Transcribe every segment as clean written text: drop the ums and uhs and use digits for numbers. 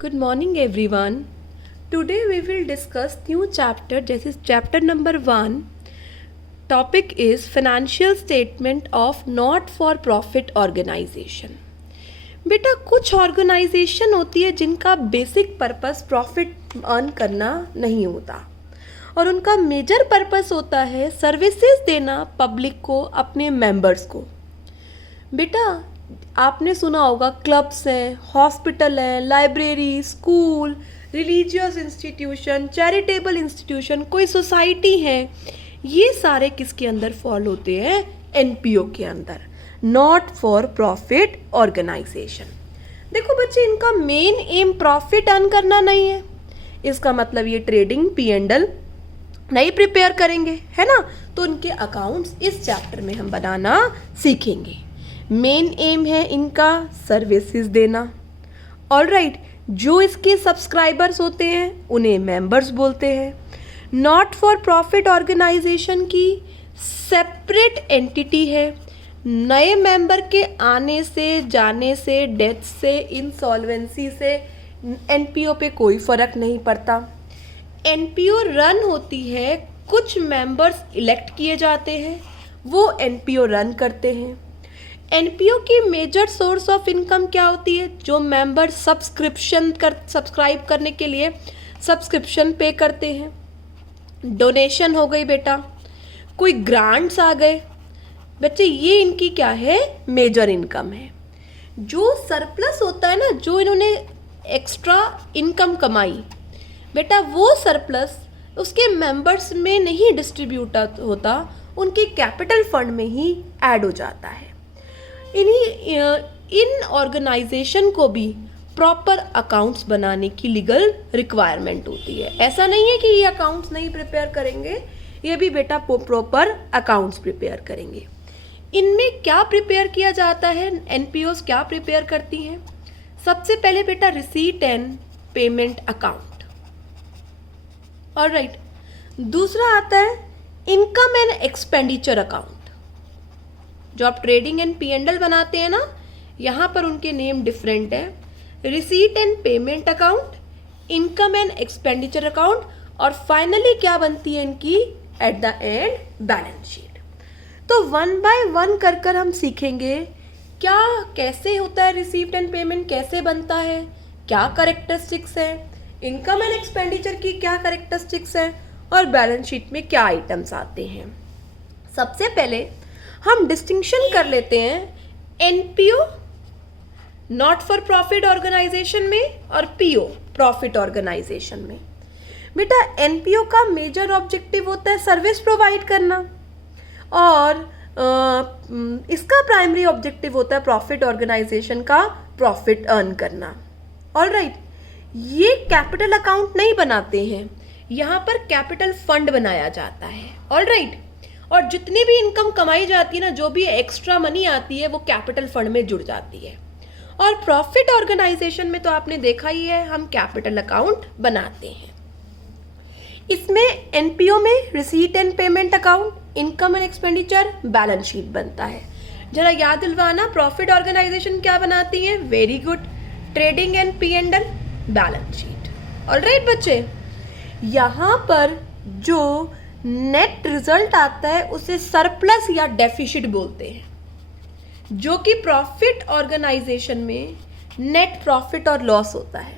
Good morning everyone. Today we will discuss new chapter. This is chapter number 1. Topic is financial statement of not for profit organization. बेटा कुछ organisation होती है जिनका basic purpose profit earn करना नहीं होता और उनका मेजर पर्पस होता है सर्विसेज देना पब्लिक को, अपने मेंबर्स को। बेटा आपने सुना होगा क्लब्स हैं, हॉस्पिटल हैं, library, school, religious institution, charitable institution, कोई सोसाइटी है, ये सारे किसके अंदर फॉल होते हैं? एनपीओ के अंदर, नॉट फॉर प्रॉफिट ऑर्गेनाइजेशन। देखो बच्चे, इनका मेन एम प्रॉफिट अर्न करना नहीं है, इसका मतलब ये ट्रेडिंग P&L नहीं प्रिपेयर करेंगे, है ना। तो उनके अकाउंट्स इस चैप्टर में हम बनाना सीखेंगे। मेन एम है इनका सर्विसेज देना। ऑलराइट, जो इसके सब्सक्राइबर्स होते हैं उन्हें मेंबर्स बोलते हैं। नॉट फॉर प्रॉफिट ऑर्गेनाइजेशन की सेपरेट एंटिटी है। नए मेंबर के आने से, जाने से, डेथ से, इंसॉल्वेंसी से एनपीओ पे कोई फ़र्क नहीं पड़ता। एनपीओ रन होती है, कुछ मेंबर्स इलेक्ट किए जाते हैं, वो एनपीओ रन करते हैं। एनपीओ की मेजर सोर्स ऑफ इनकम क्या होती है? जो मेंबर सब्सक्राइब करने के लिए सब्सक्रिप्शन पे करते हैं। डोनेशन हो गई बेटा, कोई ग्रांट्स आ गए बच्चे, ये इनकी क्या है? मेजर इनकम है। जो सरप्लस होता है ना, जो इन्होंने एक्स्ट्रा इनकम कमाई बेटा, वो सरप्लस उसके मेंबर्स में नहीं डिस्ट्रीब्यूट होता, उनके कैपिटल फंड में ही ऐड हो जाता है। इन ऑर्गेनाइजेशन को भी प्रॉपर अकाउंट्स बनाने की लीगल रिक्वायरमेंट होती है। ऐसा नहीं है कि ये अकाउंट्स नहीं प्रिपेयर करेंगे, ये भी बेटा प्रॉपर अकाउंट्स प्रिपेयर करेंगे। इनमें क्या प्रिपेयर किया जाता है? एनपीओस क्या प्रिपेयर करती हैं? सबसे पहले बेटा receipt and payment account. Alright, दूसरा आता है इनकम एंड एक्सपेंडिचर अकाउंट। जो आप ट्रेडिंग एंड P&L बनाते हैं ना, यहाँ पर उनके नेम डिफरेंट है। Receipt and payment account, income and expenditure account, और फाइनली क्या बनती है इनकी? At the end balance sheet. तो वन बाय वन कर हम सीखेंगे क्या कैसे होता है रिसीट एंड पेमेंट, कैसे बनता है, क्या करेक्टरिस्टिक्स है, इनकम एंड एक्सपेंडिचर की क्या करेक्टरिस्टिक्स है, और बैलेंस शीट में क्या आइटम्स आते हैं। सबसे पहले हम डिस्टिंक्शन कर लेते हैं NPO not for profit organisation में और पीओ प्रॉफिट ऑर्गेनाइजेशन में। बेटा एनपीओ का मेजर ऑब्जेक्टिव होता है सर्विस प्रोवाइड करना, और इसका प्राइमरी ऑब्जेक्टिव होता है प्रॉफिट ऑर्गेनाइजेशन का प्रॉफिट अर्न करना। ऑलराइट, ये कैपिटल अकाउंट नहीं बनाते हैं, यहाँ पर कैपिटल फंड बनाया जाता है। ऑलराइट, और जितनी भी इनकम कमाई जाती है ना, जो भी एक्स्ट्रा मनी आती है, वो कैपिटल फंड में जुड़ जाती है। और प्रॉफिट ऑर्गेनाइजेशन में तो आपने देखा ही है, हम कैपिटल अकाउंट बनाते हैं। इसमें एनपीओ में receipt and payment account, income and expenditure, balance sheet बनता है। जरा याद दिलवाना, प्रॉफिट ऑर्गेनाइजेशन क्या बनाती है? Very good, trading and P&L, balance sheet. Alright बच्चे, यहाँ पर जो नेट रिजल्ट आता है उसे सरप्लस या डेफिसिट बोलते हैं, जो कि प्रॉफिट ऑर्गेनाइजेशन में नेट प्रॉफिट और लॉस होता है।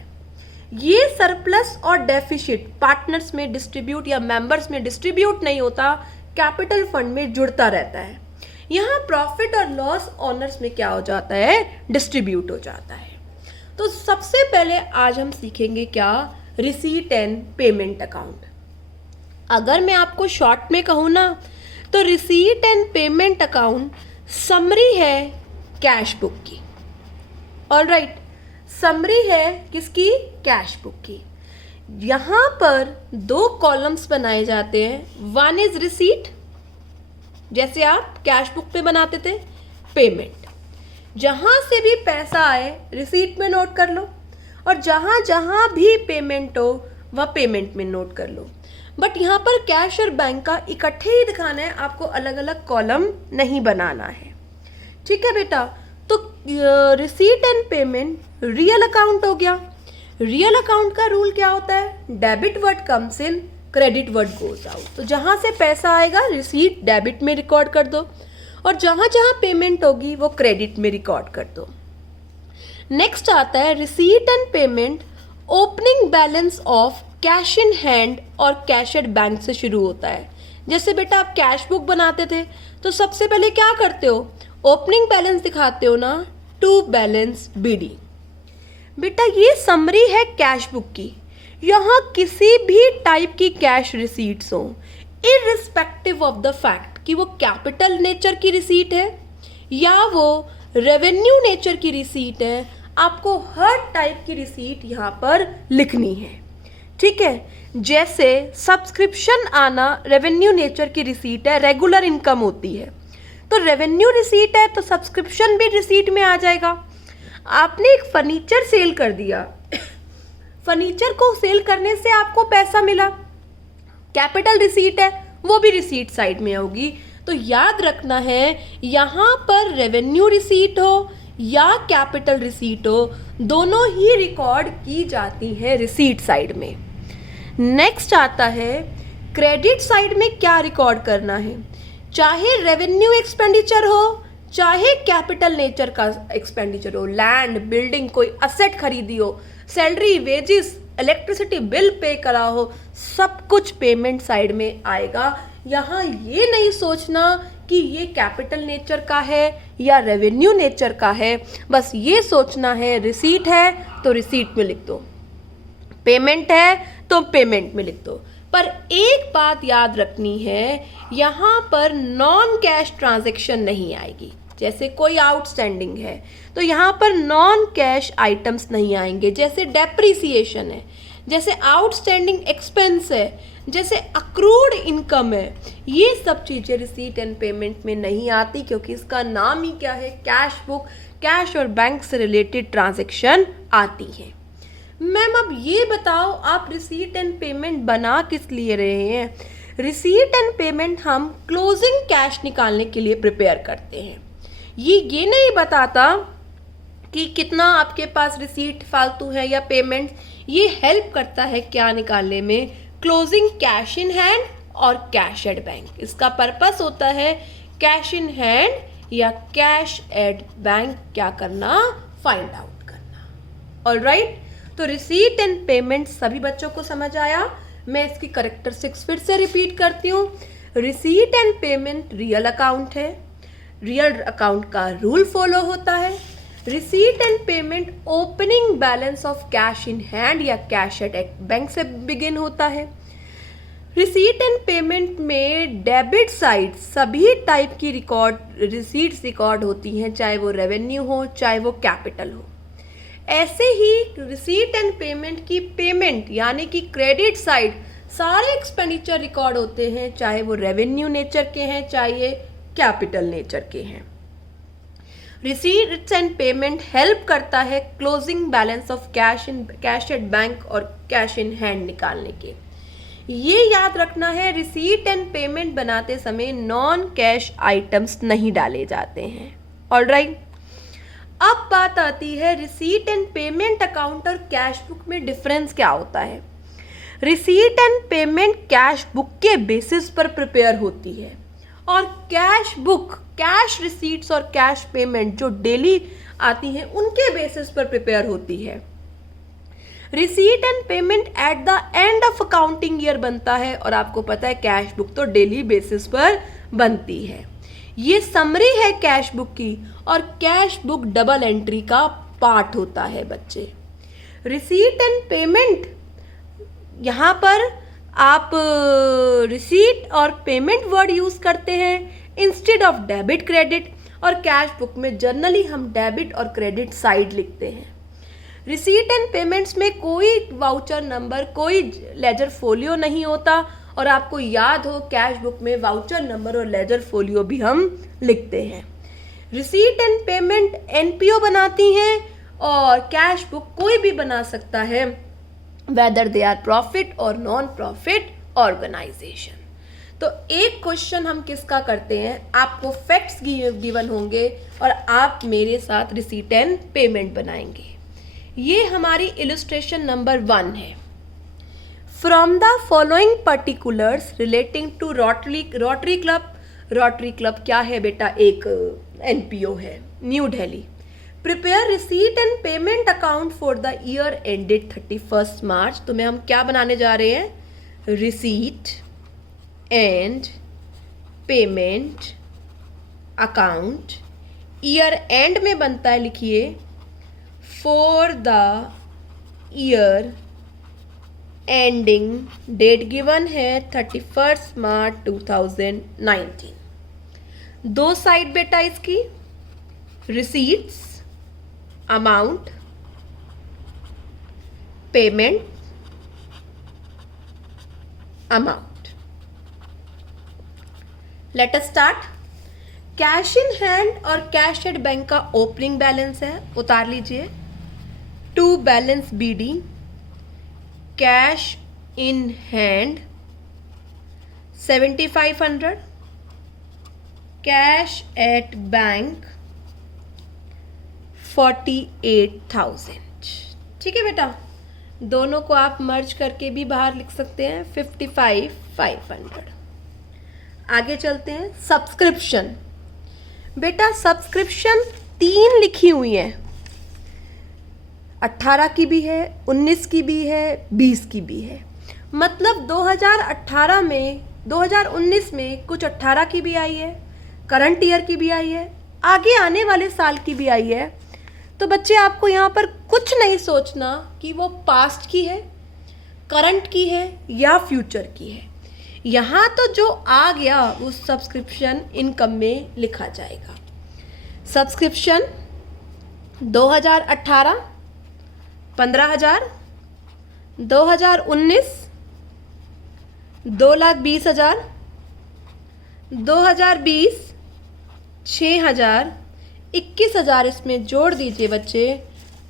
ये सरप्लस और डेफिसिट पार्टनर्स में डिस्ट्रीब्यूट या मेंबर्स में डिस्ट्रीब्यूट नहीं होता, कैपिटल फंड में जुड़ता रहता है। यहाँ प्रॉफिट और लॉस ऑनर्स में क्या हो जाता है? डिस्ट्रीब्यूट हो जाता है। तो सबसे पहले आज हम सीखेंगे क्या? Receipt and payment account. अगर मैं आपको शॉर्ट में कहूँ ना, तो receipt and payment account summary है कैश बुक की। ऑलराइट, समरी है किसकी? कैश बुक की। यहाँ पर 2 कॉलम्स बनाए जाते हैं। वन इज रिसीट, जैसे आप कैश बुक पे बनाते थे। पेमेंट, जहाँ से भी पैसा आए रिसीट में नोट कर लो, और जहाँ जहाँ भी पेमेंट हो वह पेमेंट में नोट कर लो। बट यहाँ पर कैश और बैंक का इकट्ठे ही दिखाना है, आपको अलग अलग कॉलम नहीं बनाना है। ठीक है बेटा, तो receipt and payment real account हो गया। रियल अकाउंट का रूल क्या होता है? Debit word comes in, credit word goes out. तो जहाँ से पैसा आएगा रिसीट डेबिट में रिकॉर्ड कर दो, और जहाँ जहाँ पेमेंट होगी वो क्रेडिट में रिकॉर्ड कर दो। नेक्स्ट आता है receipt and payment opening balance of cash in hand और कैश एट बैंक से शुरू होता है। जैसे बेटा आप कैश बुक बनाते थे तो सबसे पहले क्या करते हो? ओपनिंग बैलेंस दिखाते हो ना, टू बैलेंस बीडी। बेटा ये समरी है कैश बुक की। यहाँ किसी भी टाइप की कैश रिसीट्स हो, इररिस्पेक्टिव ऑफ द फैक्ट कि वो कैपिटल नेचर की रिसीट है या वो रेवेन्यू नेचर की रिसीट है, आपको हर टाइप की रिसीट यहाँ पर लिखनी है। ठीक है, जैसे सब्सक्रिप्शन आना रेवेन्यू नेचर की रिसीट है, रेगुलर इनकम होती है, तो रेवेन्यू रिसीट है तो सब्सक्रिप्शन भी रिसीट में आ जाएगा। आपने एक फर्नीचर सेल कर दिया, फर्नीचर को सेल करने से आपको पैसा मिला, कैपिटल रिसीट है, वो भी रिसीट साइड में होगी। तो याद रखना है यहाँ पर रेवेन्यू रिसीट हो या कैपिटल रिसीट हो, दोनों ही रिकॉर्ड की जाती है रिसीट साइड में। नेक्स्ट आता है क्रेडिट साइड में क्या रिकॉर्ड करना है। चाहे रेवेन्यू एक्सपेंडिचर हो चाहे कैपिटल नेचर का एक्सपेंडिचर हो, लैंड बिल्डिंग कोई असेट खरीदी हो, salary wages electricity bill pay करा हो, सब कुछ पेमेंट साइड में आएगा। यहाँ ये नहीं सोचना कि ये कैपिटल नेचर का है या रेवेन्यू नेचर का है, बस ये सोचना है रिसीट है तो रिसीट में लिख दो, पेमेंट है तो पेमेंट में लिख दो। पर एक बात याद रखनी है, यहाँ पर नॉन कैश ट्रांजैक्शन नहीं आएगी। जैसे कोई आउटस्टैंडिंग है तो यहाँ पर नॉन कैश आइटम्स नहीं आएंगे, जैसे डेप्रिसिएशन है, जैसे आउटस्टैंडिंग एक्सपेंस है, जैसे अक्रूड इनकम है, ये सब चीज़ें रिसीट एंड पेमेंट में नहीं आती, क्योंकि इसका नाम ही क्या है, कैश बुक। कैश और बैंक से रिलेटेड ट्रांजैक्शन आती है। मैम अब ये बताओ आप रिसीट एंड पेमेंट बना किस लिए रहे हैं? रिसीट एंड पेमेंट हम क्लोजिंग कैश निकालने के लिए प्रिपेयर करते हैं। ये नहीं बताता कि कितना आपके पास रिसीट फालतू है या पेमेंट, ये हेल्प करता है क्या निकालने में, क्लोजिंग कैश इन हैंड और कैश एट बैंक। इसका पर्पस होता है कैश इन हैंड या कैश एट बैंक क्या करना, फाइंड आउट करना। ऑलराइट, तो रिसीट एंड पेमेंट सभी बच्चों को समझ आया। मैं इसकी करेक्टरिस्टिक्स फिर से रिपीट करती हूँ। Receipt and payment real account है, रियल अकाउंट का रूल फॉलो होता है। Receipt and payment opening balance of cash in hand या कैश एट बैंक से बिगिन होता है। रिसीट एंड पेमेंट में डेबिट साइड सभी टाइप की रिसीट्स रिकॉर्ड होती हैं, चाहे वो रेवेन्यू हो चाहे वो कैपिटल हो। ऐसे ही रिसीट एंड पेमेंट की पेमेंट यानी कि क्रेडिट साइड सारे एक्सपेंडिचर रिकॉर्ड होते हैं, चाहे वो रेवेन्यू नेचर के हैं चाहे कैपिटल नेचर के हैं। रिसीट्स एंड पेमेंट हेल्प करता है closing balance of cash at bank और कैश इन हैंड निकालने के। ये याद रखना है रिसीट एंड पेमेंट बनाते समय नॉन कैश आइटम्स नहीं डाले जाते हैं। ऑलराइट, अब बात आती है रिसीट एंड पेमेंट अकाउंट और कैश बुक में डिफरेंस क्या होता है। Receipt and payment cash book के बेसिस पर प्रिपेयर होती है और कैश बुक कैश रिसीट्स और कैश पेमेंट जो डेली आती हैं उनके बेसिस पर प्रिपेयर होती है। Receipt and payment at the end of accounting year बनता है और आपको पता है कैश बुक तो डेली बेसिस पर बनती है। ये समरी है कैश बुक की और कैश बुक डबल एंट्री का पार्ट होता है बच्चे। रिसीट एंड पेमेंट यहाँ पर आप रिसीट और पेमेंट वर्ड यूज करते हैं इंस्टेड ऑफ डेबिट क्रेडिट, और कैश बुक में जनरली हम डेबिट और क्रेडिट साइड लिखते हैं। रिसीट एंड पेमेंट्स में कोई वाउचर नंबर कोई लेजर फोलियो नहीं होता, और आपको याद हो कैश बुक में वाउचर नंबर और लेजर फोलियो भी हम लिखते हैं। रिसीट एंड पेमेंट एनपीओ बनाती हैं और कैश बुक कोई भी बना सकता है, वेदर दे आर प्रॉफिट और नॉन प्रॉफिट ऑर्गेनाइजेशन। तो एक क्वेश्चन हम किसका करते हैं, आपको फैक्ट्स गिवन होंगे और आप मेरे साथ रिसीट एंड पेमेंट बनाएंगे। ये हमारी इलस्ट्रेशन नंबर 1 है। From the following particulars relating to rotary club क्या है बेटा? एक NPO है, New Delhi. Prepare receipt and payment account for the year ended 31 March. तो मैं हम क्या बनाने जा रहे हैं? Receipt and payment account. Year end में बनता है, लिखिए for the year ending, date given है 31 मार्च 2019। दो साइड बेटा इसकी, receipts amount, payment amount. Let us start. Cash in hand और कैश एट बैंक का ओपनिंग बैलेंस है, उतार लीजिए। To balance BD, cash in hand 7500, cash at bank 48,000। ठीक है बेटा, दोनों को आप मर्ज करके भी बाहर लिख सकते हैं 55,500। आगे चलते हैं। सब्सक्रिप्शन बेटा, सब्सक्रिप्शन 3 लिखी हुई है, 18 की भी है, 19 की भी है, 20 की भी है। मतलब 2018 में 2019 में कुछ 18 की भी आई है, करंट ईयर की भी आई है, आगे आने वाले साल की भी आई है। तो बच्चे आपको यहाँ पर कुछ नहीं सोचना कि वो पास्ट की है, करंट की है या फ्यूचर की है। यहाँ तो जो आ गया वो सब्सक्रिप्शन इनकम में लिखा जाएगा। सब्सक्रिप्शन 2018 15,000, 2019 2,20,000, 2020 6,000, 21,000 इसमें जोड़ दीजिए बच्चे,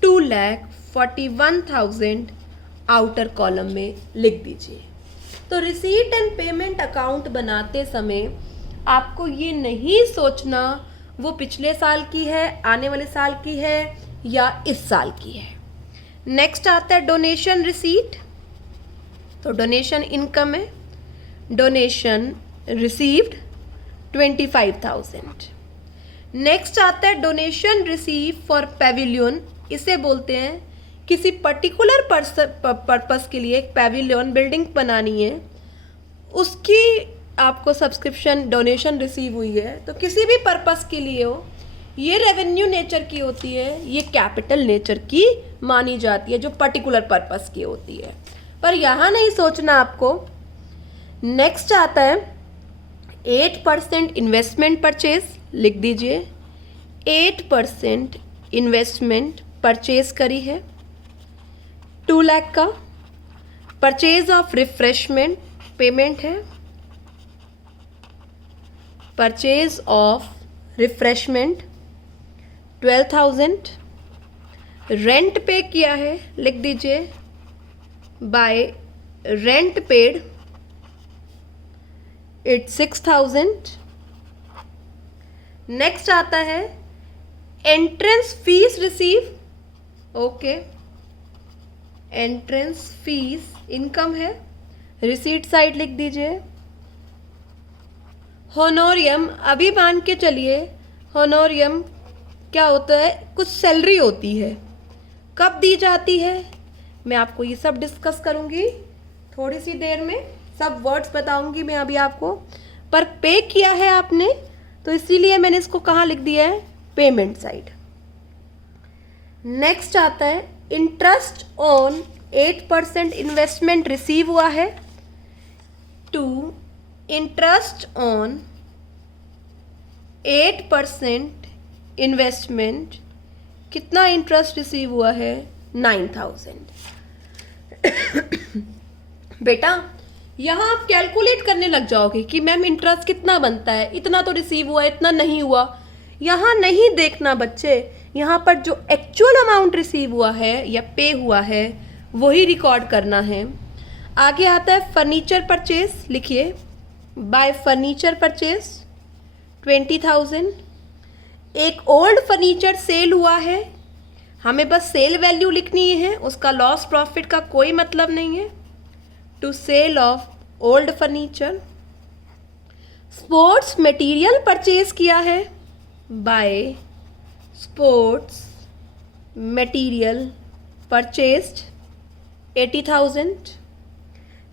2,41,000 आउटर कॉलम में लिख दीजिए। तो रिसीट एंड पेमेंट अकाउंट बनाते समय आपको ये नहीं सोचना वो पिछले साल की है, आने वाले साल की है या इस साल की है। नेक्स्ट आता है डोनेशन रिसीट। तो डोनेशन इनकम है, डोनेशन रिसीव्ड 25,000। नेक्स्ट आता है डोनेशन रिसीव फॉर पेविलियन। इसे बोलते हैं किसी पर्टिकुलर पर्पस के लिए एक पेविलियन बिल्डिंग बनानी है, उसकी आपको सब्सक्रिप्शन डोनेशन रिसीव हुई है। तो किसी भी पर्पस के लिए हो, ये रेवेन्यू नेचर की होती है, ये कैपिटल नेचर की मानी जाती है, जो पर्टिकुलर पर्पस की होती है। पर यहाँ नहीं सोचना आपको। नेक्स्ट आता है 8% इन्वेस्टमेंट परचेज, लिख दीजिए 8% इन्वेस्टमेंट परचेज करी है 2 लाख का। परचेज ऑफ रिफ्रेशमेंट पेमेंट है, परचेज ऑफ रिफ्रेशमेंट 12,000। रेंट पे किया है, लिख दीजिए bye rent paid it's 6,000। Next आता है entrance fees receive, okay, entrance fees income है, रिसीट साइड लिख दीजिए। होनोरियम, अभी मान के चलिए होनोरियम क्या होता है, कुछ सैलरी होती है, कब दी जाती है मैं आपको ये सब डिस्कस करूंगी थोड़ी सी देर में, सब वर्ड्स बताऊंगी मैं अभी आपको। पर पे किया है आपने तो इसीलिए मैंने इसको कहाँ लिख दिया है, पेमेंट साइड। नेक्स्ट आता है इंटरेस्ट ऑन 8% इन्वेस्टमेंट रिसीव हुआ है टू इंटरेस्ट ऑन 8% इन्वेस्टमेंट, कितना इंटरेस्ट रिसीव हुआ है 9,000। बेटा यहाँ आप कैलकुलेट करने लग जाओगे कि मैम इंटरेस्ट कितना बनता है, इतना तो रिसीव हुआ, इतना नहीं हुआ। यहाँ नहीं देखना बच्चे, यहाँ पर जो एक्चुअल अमाउंट रिसीव हुआ है या पे हुआ है वही रिकॉर्ड करना है। आगे आता है फर्नीचर परचेज, लिखिए बाय फर्नीचर परचेज 20,000। एक ओल्ड फर्नीचर सेल हुआ है हमें बस सेल वैल्यू लिखनी है, उसका लॉस प्रॉफिट का कोई मतलब नहीं है। To sale of old furniture. Sports material purchase किया है, by sports material purchased 80,000।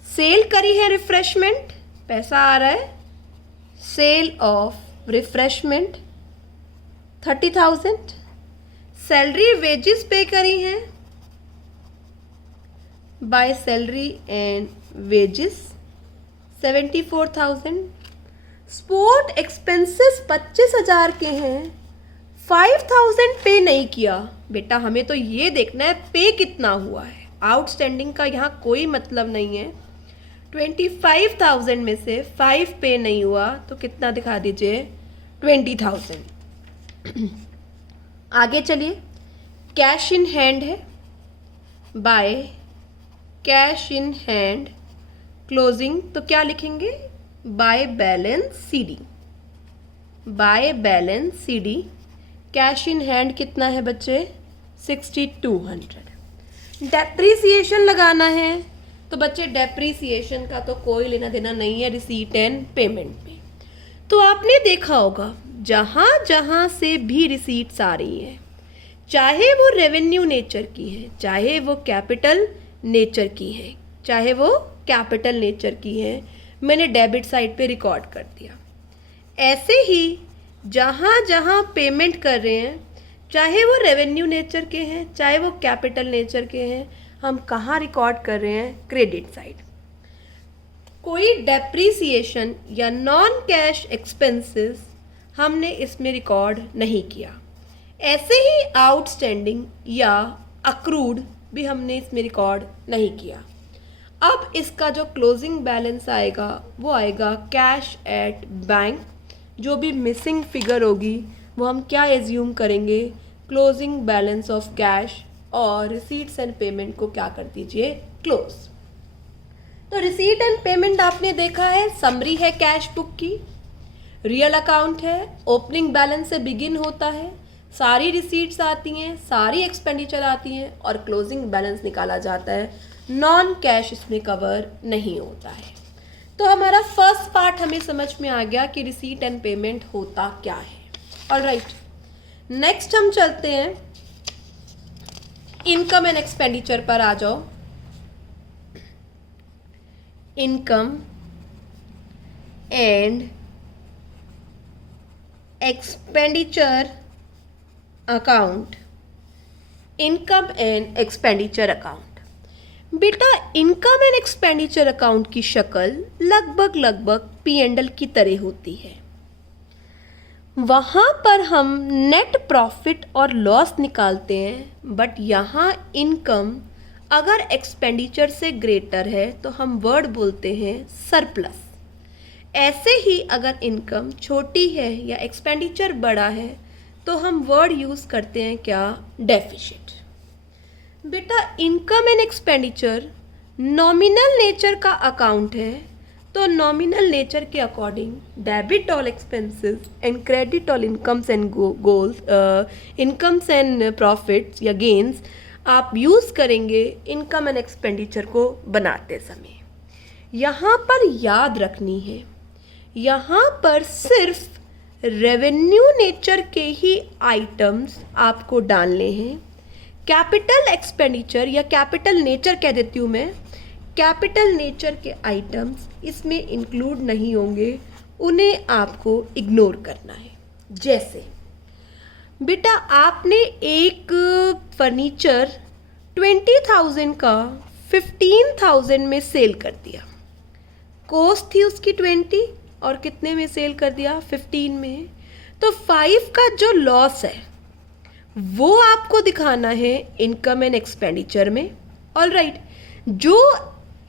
Sale करी है रिफ्रेशमेंट, पैसा आ रहा है, sale of refreshment 30,000। Salary wages pay करी हैं, by salary and wages 74,000। Sport expenses 25,000 के हैं, 5,000 पे नहीं किया। बेटा हमें तो ये देखना है पे कितना हुआ है, आउटस्टैंडिंग का यहाँ कोई मतलब नहीं है। 25,000 में से 5 पे नहीं हुआ तो कितना दिखा दीजिए, 20,000। आगे चलिए, कैश इन हैंड है, by cash in hand closing, तो क्या लिखेंगे, by balance CD. By balance CD cash in hand कितना है बच्चे, 6,200। डेप्रीसिएशन लगाना है, तो बच्चे डेप्रीसिएशन का तो कोई लेना देना नहीं है रिसीट एंड पेमेंट में। तो आपने देखा होगा जहाँ जहाँ से भी रिसीट्स आ रही हैं, चाहे वो रेवेन्यू नेचर की है, चाहे वो कैपिटल नेचर की है, चाहे वो कैपिटल नेचर की है, मैंने डेबिट साइड पे रिकॉर्ड कर दिया। ऐसे ही जहाँ जहाँ पेमेंट कर रहे हैं, चाहे वो रेवेन्यू नेचर के हैं, चाहे वो कैपिटल नेचर के हैं, हम कहाँ रिकॉर्ड कर रहे हैं, क्रेडिट साइड। कोई डेप्रीसिएशन या नॉन कैश एक्सपेंसेस हमने इसमें रिकॉर्ड नहीं किया। ऐसे ही आउटस्टैंडिंग या अक्रूड भी हमने इसमें रिकॉर्ड नहीं किया। अब इसका जो क्लोजिंग बैलेंस आएगा वो आएगा कैश एट बैंक। जो भी मिसिंग फिगर होगी वो हम क्या एज्यूम करेंगे, क्लोजिंग बैलेंस ऑफ कैश, और रिसीट्स एंड पेमेंट को क्या कर दीजिए, क्लोज। तो रिसीट एंड पेमेंट आपने देखा है, समरी है कैश बुक की, रियल अकाउंट है, ओपनिंग बैलेंस से बिगिन होता है, सारी रिसीट्स आती हैं, सारी एक्सपेंडिचर आती हैं और क्लोजिंग बैलेंस निकाला जाता है। नॉन कैश इसमें कवर नहीं होता है। तो हमारा फर्स्ट पार्ट हमें समझ में आ गया कि रिसीट एंड पेमेंट होता क्या है। ऑलराइट, नेक्स्ट हम चलते हैं इनकम एंड एक्सपेंडिचर पर। आ जाओ, income and expenditure account. Income and expenditure account. बेटा इनकम एंड एक्सपेंडिचर अकाउंट की शक्ल लगभग P&L की तरह होती है। वहाँ पर हम नेट प्रॉफिट और लॉस निकालते हैं, बट यहाँ इनकम अगर एक्सपेंडिचर से ग्रेटर है तो हम वर्ड बोलते हैं सरप्लस। ऐसे ही अगर इनकम छोटी है या एक्सपेंडिचर बड़ा है तो हम वर्ड यूज़ करते हैं क्या, डेफिसिट। बेटा income and expenditure nominal nature का अकाउंट है, तो नॉमिनल नेचर के according debit all expenses and credit all incomes and goals, incomes and profits या गेन्स आप यूज़ करेंगे इनकम एंड एक्सपेंडिचर को बनाते समय। यहाँ पर याद रखनी है, यहाँ पर सिर्फ रेवेन्यू नेचर के ही आइटम्स आपको डालने हैं। कैपिटल एक्सपेंडिचर या कैपिटल नेचर कह देती हूँ मैं, कैपिटल नेचर के आइटम्स इसमें इंक्लूड नहीं होंगे, उन्हें आपको इग्नोर करना है। जैसे बेटा आपने एक फर्नीचर 20,000 का 15,000 में सेल कर दिया, कॉस्ट थी उसकी 20 और कितने में सेल कर दिया, 15 में, तो 5 का जो लॉस है वो आपको दिखाना है इनकम एंड एक्सपेंडिचर में। ऑलराइट, जो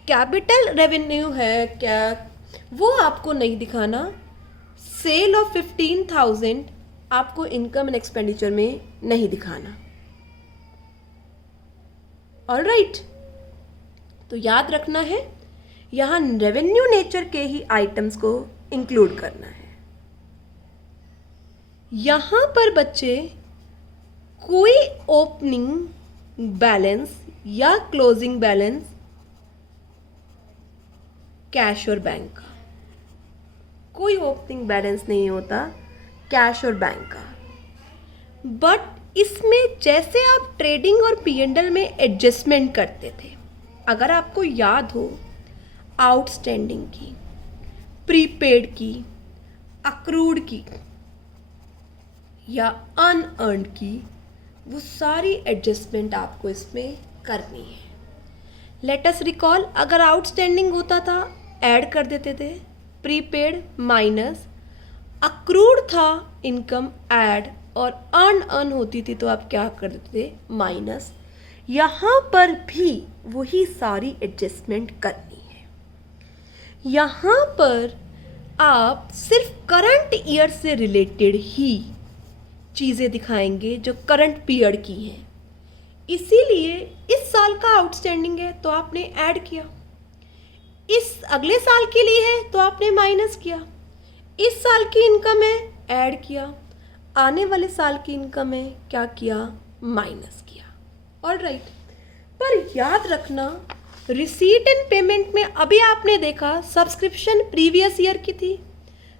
कैपिटल रेवेन्यू है क्या वो आपको नहीं दिखाना, सेल ऑफ 15,000 आपको इनकम एंड एक्सपेंडिचर में नहीं दिखाना। ऑलराइट, तो याद रखना है यहाँ रेवेन्यू नेचर के ही आइटम्स को इंक्लूड करना है। यहाँ पर बच्चे कोई ओपनिंग बैलेंस या क्लोजिंग बैलेंस कैश और बैंक का, कोई ओपनिंग बैलेंस नहीं होता कैश और बैंक का। बट इसमें जैसे आप ट्रेडिंग और P&L में एडजस्टमेंट करते थे, अगर आपको याद हो, आउटस्टैंडिंग की, प्रीपेड की, अक्रूड की या अनअर्न्ड की, वो सारी एडजस्टमेंट आपको इसमें करनी है। लेट अस रिकॉल, अगर आउटस्टैंडिंग होता था ऐड कर देते थे, प्रीपेड माइनस, अक्रूड था इनकम ऐड, और अर्न होती थी तो आप क्या कर देते थे, माइनस। यहाँ पर भी वही सारी एडजस्टमेंट करनी है। यहाँ पर आप सिर्फ करंट ईयर से रिलेटेड ही चीज़ें दिखाएंगे जो करंट पीरियड की हैं। इसीलिए इस साल का आउटस्टैंडिंग है तो आपने ऐड किया, इस अगले साल के लिए है तो आपने माइनस किया, इस साल की इनकम है ऐड किया, आने वाले साल की इनकम है क्या किया, माइनस किया। ऑलराइट, पर याद रखना रिसीट एंड पेमेंट में अभी आपने देखा सब्सक्रिप्शन प्रीवियस ईयर की थी,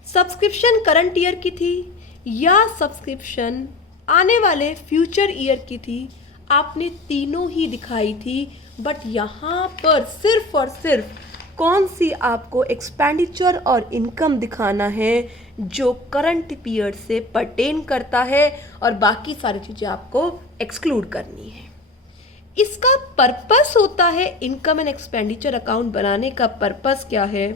सब्सक्रिप्शन करंट ईयर की थी, या सब्सक्रिप्शन आने वाले फ्यूचर ईयर की थी। आपने तीनों ही दिखाई थी, बट यहाँ पर सिर्फ और सिर्फ कौन सी आपको एक्सपेंडिचर और इनकम दिखाना है जो करंट पीरियड से पर्टेन करता है, और बाकी सारी चीज़ें आपको एक्सक्लूड करनी है। इसका पर्पस होता है, इनकम एंड एक्सपेंडिचर अकाउंट बनाने का पर्पस क्या है,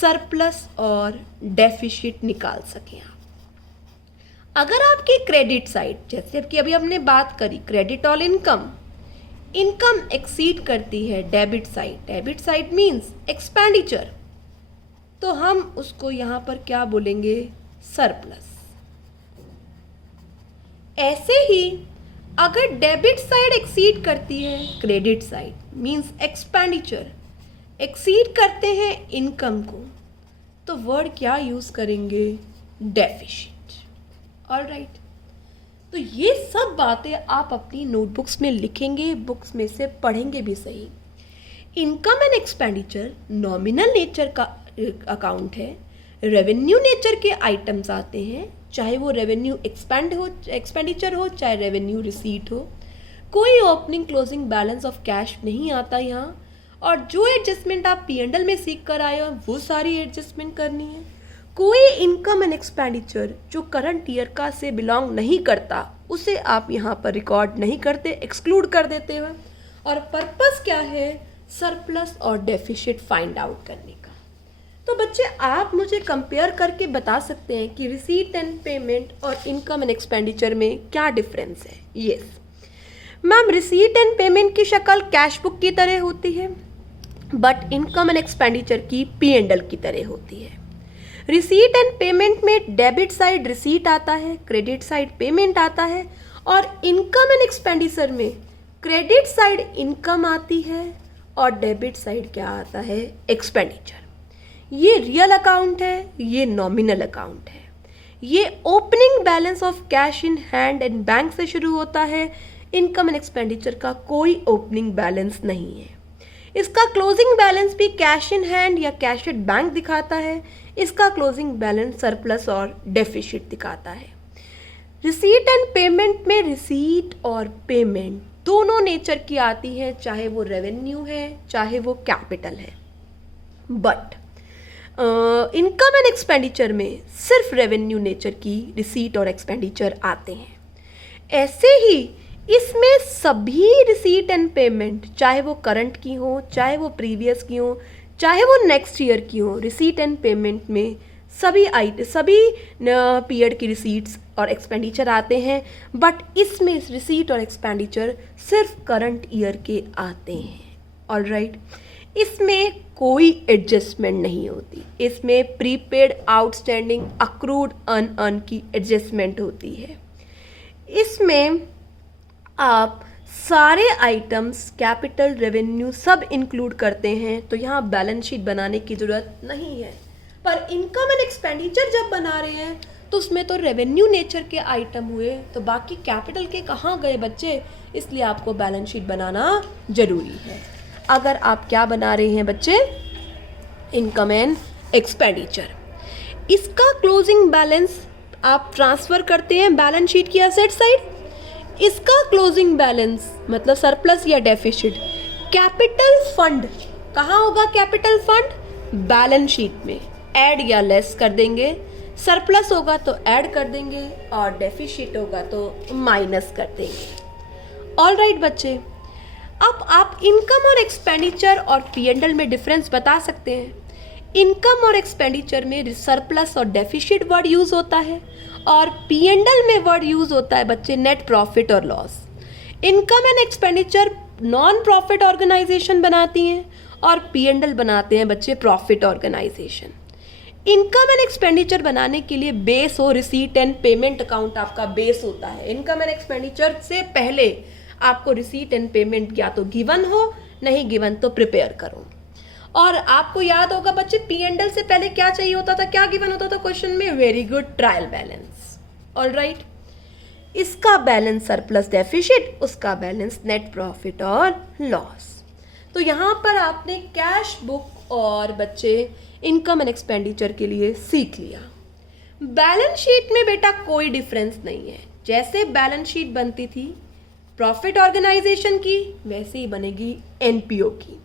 सरप्लस और डेफिसिट निकाल सकें आप। अगर आपकी क्रेडिट साइड, जैसे कि अभी हमने बात करी credit all income, income exceed करती है debit side, debit side means expenditure, तो हम उसको यहाँ पर क्या बोलेंगे, सरप्लस। ऐसे ही अगर डेबिट साइड एक्सीड करती है credit side means expenditure, exceed करते हैं इनकम को, तो वर्ड क्या यूज़ करेंगे, डेफिसिट। ऑलराइट, तो ये सब बातें आप अपनी नोटबुक्स में लिखेंगे, बुक्स में से पढ़ेंगे भी सही। Income and expenditure nominal nature का अकाउंट है, रेवेन्यू नेचर के आइटम्स आते हैं, चाहे वो रेवेन्यू एक्सपेंडिचर हो, चाहे रेवेन्यू रिसीट हो। कोई opening closing balance of cash नहीं आता यहाँ, और जो एडजस्टमेंट आप P&L में सीख कर आए हो वो सारी एडजस्टमेंट करनी है। कोई इनकम एंड एक्सपेंडिचर जो करंट ईयर का से बिलोंग नहीं करता उसे आप यहाँ पर रिकॉर्ड नहीं करते, एक्सक्लूड कर देते हो। और पर्पस क्या है, सरप्लस और डेफिसिट फाइंड आउट करने का। तो बच्चे आप मुझे कंपेयर करके बता सकते हैं कि रिसीट एंड पेमेंट और इनकम एंड एक्सपेंडिचर में क्या डिफरेंस है। Yes ma'am, receipt and payment की शक्ल कैश बुक की तरह होती है, बट इनकम एंड एक्सपेंडिचर की P&L की तरह होती है। रिसीट एंड पेमेंट में डेबिट साइड रिसीट आता है, क्रेडिट साइड पेमेंट आता है, और इनकम एंड एक्सपेंडिचर में क्रेडिट साइड इनकम आती है और डेबिट साइड क्या आता है, एक्सपेंडिचर। ये रियल अकाउंट है, ये नॉमिनल अकाउंट है। ये opening balance of cash in hand and bank से शुरू होता है। इनकम एंड एक्सपेंडिचर का कोई ओपनिंग बैलेंस नहीं है। इसका क्लोजिंग बैलेंस भी कैश इन हैंड या कैश एट बैंक दिखाता है। इसका क्लोजिंग बैलेंस सरप्लस और डेफिसिट दिखाता है। रिसीट एंड पेमेंट में रिसीट और पेमेंट दोनों नेचर की आती है, चाहे वो रेवेन्यू है चाहे वो कैपिटल है। बट इनकम एंड एक्सपेंडिचर में सिर्फ रेवेन्यू नेचर की रिसीट और एक्सपेंडिचर आते हैं। ऐसे ही इसमें सभी रिसीट एंड पेमेंट, चाहे वो करंट की हो, चाहे वो प्रीवियस की हो, चाहे वो नेक्स्ट ईयर की हो, रिसीट एंड पेमेंट में सभी पीरियड की रिसीट्स और एक्सपेंडिचर आते हैं। बट इसमें रिसीट और एक्सपेंडिचर सिर्फ करंट ईयर के आते हैं। ऑलराइट, इसमें कोई एडजस्टमेंट नहीं होती। इसमें प्रीपेड, आउटस्टैंडिंग, अक्रूड, अनअर्न की एडजस्टमेंट होती है। इसमें आप सारे आइटम्स, कैपिटल, रेवेन्यू सब इंक्लूड करते हैं, तो यहाँ बैलेंस शीट बनाने की ज़रूरत नहीं है। पर इनकम एंड एक्सपेंडिचर जब बना रहे हैं तो उसमें तो रेवेन्यू नेचर के आइटम हुए, तो बाकी कैपिटल के कहाँ गए बच्चे, इसलिए आपको बैलेंस शीट बनाना जरूरी है। अगर आप क्या बना रहे हैं बच्चे, इनकम एंड एक्सपेंडिचर, इसका क्लोजिंग बैलेंस आप ट्रांसफर करते हैं बैलेंस शीट की एसेट साइड, इसका क्लोजिंग बैलेंस मतलब सरप्लस या डेफिसिट कैपिटल फंड कहाँ होगा, कैपिटल फंड बैलेंस शीट में ऐड या लेस कर देंगे, सरप्लस होगा तो ऐड कर देंगे और डेफिसिट होगा तो माइनस कर देंगे। ऑल राइट बच्चे, अब आप इनकम और एक्सपेंडिचर और P&L में डिफरेंस बता सकते हैं। इनकम और एक्सपेंडिचर में सरप्लस और डेफिसिट वर्ड यूज होता है और P&L में वर्ड यूज होता है बच्चे नेट प्रॉफिट और loss. Income and expenditure non profit organisation बनाती हैं और P&L बनाते हैं बच्चे profit organisation. Income and expenditure बनाने के लिए बेस हो रिसीट एंड पेमेंट अकाउंट आपका बेस होता है। इनकम एंड एक्सपेंडिचर से पहले आपको रिसीट एंड पेमेंट या तो गिवन हो, नहीं गिवन तो प्रिपेयर करो। और आपको याद होगा बच्चे P&L से पहले क्या चाहिए होता था, क्या गिवन होता था क्वेश्चन में, very good, trial balance. All right, इसका बैलेंस सरप्लस डेफिसिट, उसका बैलेंस नेट प्रॉफिट और लॉस। तो यहाँ पर आपने कैश बुक और बच्चे इनकम एंड एक्सपेंडिचर के लिए सीख लिया। बैलेंस शीट में बेटा कोई डिफरेंस नहीं है, जैसे बैलेंस शीट बनती थी प्रॉफिट ऑर्गेनाइजेशन की वैसे ही बनेगी NPO की।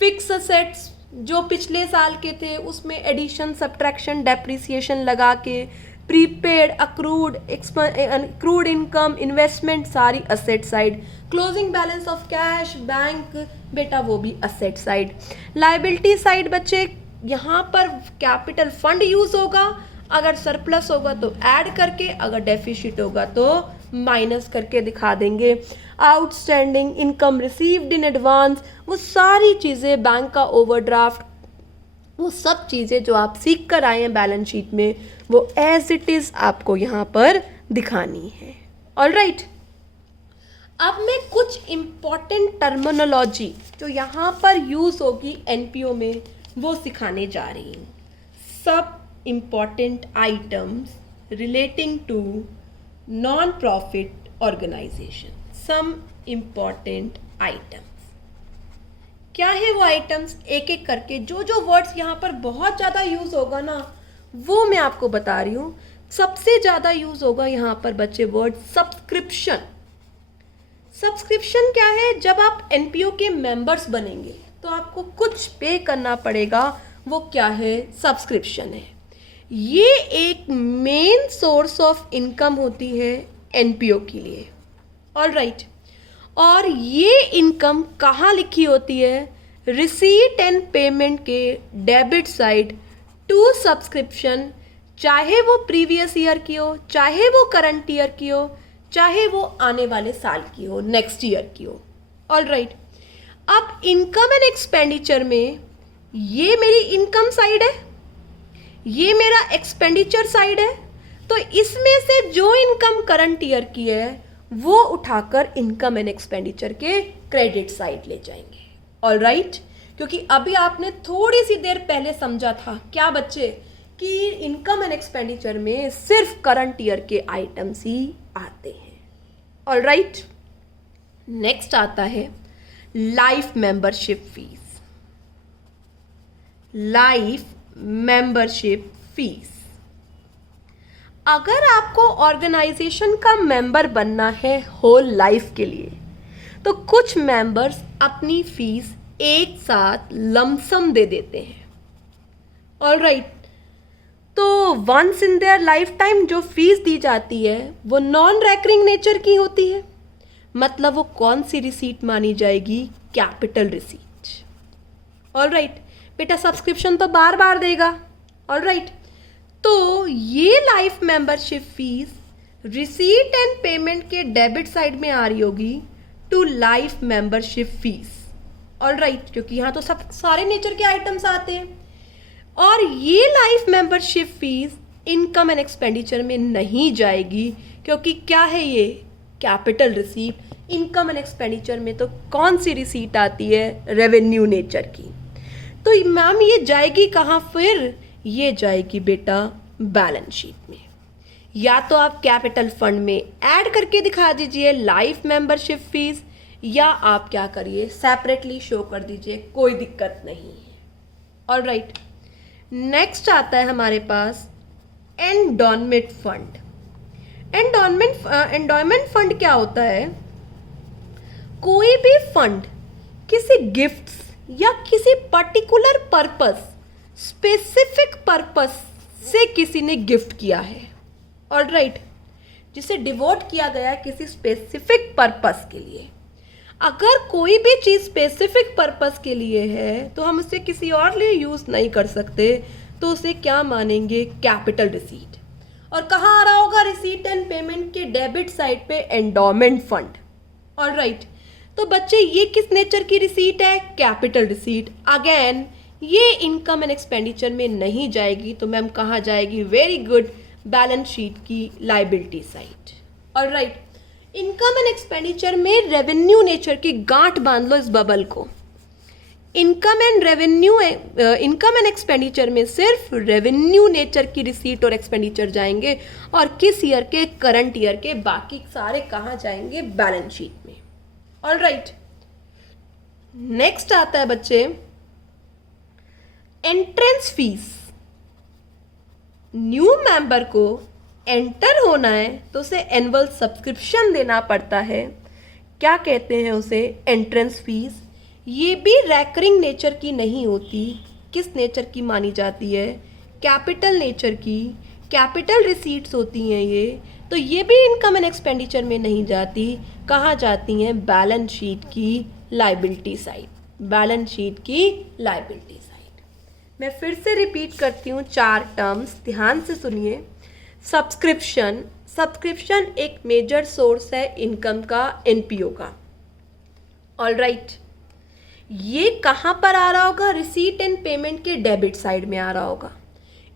फिक्स असेट्स जो पिछले साल के थे उसमें एडिशन सब्ट्रैक्शन डेप्रिसिएशन लगा के प्रीपेड अक्रूड इनकम इन्वेस्टमेंट सारी asset side, closing balance of cash bank बेटा वो भी असेट साइड। लायबिलिटी साइड बच्चे यहाँ पर कैपिटल फंड यूज होगा, अगर सरप्लस होगा तो ऐड करके, अगर डेफिसिट होगा तो माइनस करके दिखा देंगे। Outstanding income received in advance, वो सारी चीज़ें, बैंक का ओवरड्राफ्ट, वो सब चीज़ें जो आप सीख कर आए हैं बैलेंस शीट में वो एज इट इज़ आपको यहाँ पर दिखानी है। ऑल राइट, अब मैं कुछ इम्पॉर्टेंट टर्मिनोलॉजी जो यहाँ पर यूज़ होगी NPO में वो सिखाने जा रही हूँ। सब important items relating to non profit organisation, some important items. क्या है वो आइटम्स, एक एक करके जो जो वर्ड्स यहाँ पर बहुत ज़्यादा यूज़ होगा ना वो मैं आपको बता रही हूँ। सबसे ज़्यादा यूज़ होगा यहाँ पर बच्चे वर्ड सब्सक्रिप्शन। सब्सक्रिप्शन क्या है, जब आप NPO के मेंबर्स बनेंगे तो आपको कुछ पे करना पड़ेगा, वो क्या है, सब्सक्रिप्शन है। ये एक मेन सोर्स ऑफ इनकम होती है NPO के लिए। ऑल राइट, और ये इनकम कहाँ लिखी होती है, रिसीट एंड पेमेंट के डेबिट साइड टू सब्सक्रिप्शन, चाहे वो प्रीवियस ईयर की हो, चाहे वो करंट ईयर की हो, चाहे वो आने वाले साल की हो, नेक्स्ट ईयर की हो। ऑल राइट, अब इनकम एंड एक्सपेंडिचर में ये मेरी इनकम साइड है, ये मेरा एक्सपेंडिचर साइड है, तो इसमें से जो इनकम करंट ईयर की है वो उठाकर इनकम एंड एक्सपेंडिचर के क्रेडिट साइड ले जाएंगे। ऑल राइट, क्योंकि अभी आपने थोड़ी सी देर पहले समझा था क्या बच्चे कि इनकम एंड एक्सपेंडिचर में सिर्फ करंट ईयर के आइटम्स ही आते हैं। ऑल राइट, नेक्स्ट आता है life membership fees. Life membership fees, अगर आपको ऑर्गेनाइजेशन का मेंबर बनना है होल लाइफ के लिए तो कुछ मेंबर्स अपनी फीस एक साथ लमसम दे देते हैं। ऑल राइट, तो once in their life time जो फीस दी जाती है वो नॉन रेकरिंग नेचर की होती है, मतलब वो कौन सी रिसीट मानी जाएगी, कैपिटल रिसीट। ऑल राइट बेटा, सब्सक्रिप्शन तो बार बार देगा। ऑल राइट, तो ये life membership fees receipt and payment के डेबिट साइड में आ रही होगी to life membership fees. All right, क्योंकि यहाँ तो सब सारे नेचर के आइटम्स आते हैं, और ये life membership fees income and expenditure में नहीं जाएगी, क्योंकि क्या है ये, capital receipt. Income and expenditure में तो कौन सी रिसीट आती है, रेवेन्यू नेचर की। तो मैम ये जाएगी कहाँ फिर, ये जाएगी बेटा बैलेंस शीट में। या तो आप कैपिटल फंड में ऐड करके दिखा दीजिए लाइफ मेंबरशिप फीस, या आप क्या करिए सेपरेटली शो कर दीजिए, कोई दिक्कत नहीं है। ऑलराइट, नेक्स्ट आता है हमारे पास एंडोनमेंट फंड। एंडोनमेंट फंड क्या होता है? कोई भी फंड किसी गिफ्ट्स या किसी पर्टिकुलर पर्पस, स्पेसिफिक पर्पस से किसी ने गिफ्ट किया है, ऑलराइट, जिसे डिवोट किया गया है किसी स्पेसिफिक पर्पस के लिए। अगर कोई भी चीज़ स्पेसिफिक पर्पस के लिए है तो हम उसे किसी और लिए यूज़ नहीं कर सकते, तो उसे क्या मानेंगे? Capital receipt. और कहाँ आ रहा होगा रिसीट एंड पेमेंट के डेबिट साइड पे? Endowment fund. ऑलराइट, तो बच्चे ये किस नेचर की रिसीट है? Capital receipt. अगेन ये इनकम एंड एक्सपेंडिचर में नहीं जाएगी, तो मैम कहाँ जाएगी? वेरी गुड, बैलेंस शीट की liability side. Alright, income and expenditure में रेवेन्यू नेचर की गांठ बांध लो इस बबल को। इनकम एंड एक्सपेंडिचर में सिर्फ रेवेन्यू नेचर की रिसीट और एक्सपेंडिचर जाएंगे, और किस ईयर के? करंट ईयर के। बाकी सारे कहाँ जाएंगे? बैलेंस शीट में। ऑलराइट, नेक्स्ट आता है बच्चे एंट्रेंस फीस। न्यू मेंबर को एंटर होना है तो उसे एनुअल सब्सक्रिप्शन देना पड़ता है। क्या कहते हैं उसे? Entrance fees. ये भी रैकरिंग नेचर की नहीं होती। किस नेचर की मानी जाती है? कैपिटल नेचर की। कैपिटल रिसीट्स होती हैं ये, तो ये भी इनकम एंड एक्सपेंडिचर में नहीं जाती। कहाँ जाती हैं? बैलेंस शीट की लाइबिलिटी साइड। बैलेंस शीट की लाइबिलिटी साइड। मैं फिर से रिपीट करती हूँ 4 टर्म्स, ध्यान से सुनिए। सब्सक्रिप्शन। सब्सक्रिप्शन एक मेजर सोर्स है इनकम का, एनपीओ का। ऑलराइट, ये कहाँ पर आ रहा होगा? रिसीट एंड पेमेंट के डेबिट साइड में आ रहा होगा।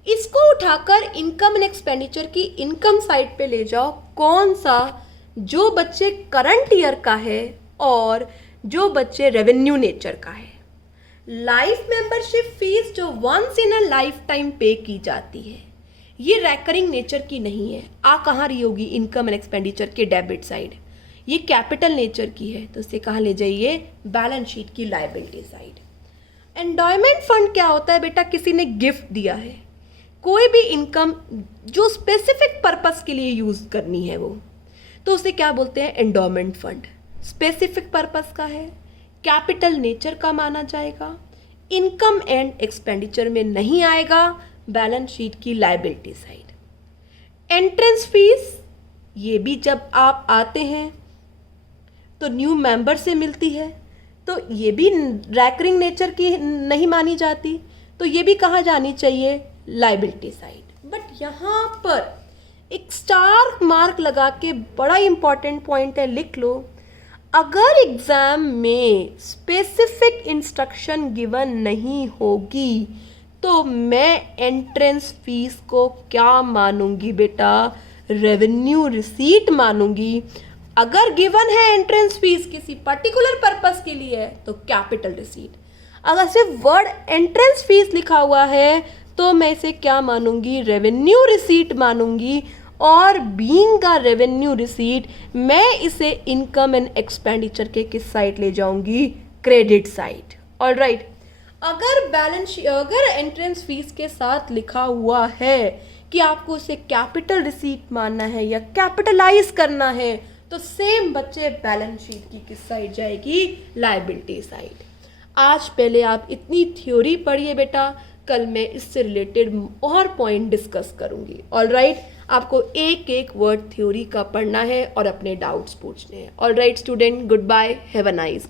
इसको उठाकर इनकम एंड एक्सपेंडिचर की इनकम साइड पे ले जाओ। कौन सा? जो बच्चे करंट ईयर का है और जो बच्चे रेवेन्यू नेचर का है। लाइफ मेंबरशिप फीस जो once in a life time pay की जाती है, ये रैकरिंग नेचर की नहीं है। आ कहाँ रही होगी? इनकम एंड एक्सपेंडिचर के डेबिट साइड। ये कैपिटल नेचर की है, तो इसे कहाँ ले जाइए? बैलेंस शीट की लाइबिलिटी साइड। एंडोमेंट फंड क्या होता है बेटा? किसी ने गिफ्ट दिया है, कोई भी इनकम जो स्पेसिफिक पर्पस के लिए यूज करनी है वो, तो उसे क्या बोलते हैं? Endowment fund. स्पेसिफिक पर्पस का है, कैपिटल नेचर का माना जाएगा, इनकम एंड एक्सपेंडिचर में नहीं आएगा, बैलेंस शीट की लाइबिलिटी साइड। एंट्रेंस फीस, ये भी जब आप आते हैं तो न्यू मेंबर से मिलती है, तो ये भी रैकरिंग नेचर की नहीं मानी जाती, तो ये भी कहाँ जानी चाहिए? Liability side. बट यहाँ पर एक स्टार मार्क लगा के बड़ा इंपॉर्टेंट पॉइंट है, लिख लो। अगर एग्जाम में स्पेसिफिक इंस्ट्रक्शन गिवन नहीं होगी तो मैं एंट्रेंस फीस को क्या मानूंगी बेटा? रेवेन्यू रिसीट मानूंगी। अगर गिवन है एंट्रेंस फीस किसी पर्टिकुलर पर्पस के लिए है तो कैपिटल रिसीट। अगर सिर्फ वर्ड एंट्रेंस फीस लिखा हुआ है तो मैं इसे क्या मानूंगी? Revenue receipt मानूंगी। और बीइंग अ रेवेन्यू रिसीट मैं इसे इनकम एंड एक्सपेंडिचर के किस साइड ले जाऊंगी? Credit side. ऑलराइट, अगर एंट्रेंस फीस के साथ लिखा हुआ है कि आपको इसे कैपिटल रिसीट मानना है या कैपिटलाइज करना है, तो सेम बच्चे बैलेंस शीट की किस साइड जाएगी? Liability side. आज पहले आप इतनी थ्योरी पढ़िए बेटा, कल मैं इससे रिलेटेड और पॉइंट डिस्कस करूंगी। ऑलराइट, आपको एक एक वर्ड थ्योरी का पढ़ना है और अपने डाउट्स पूछने हैं। Alright student, good bye, have a nice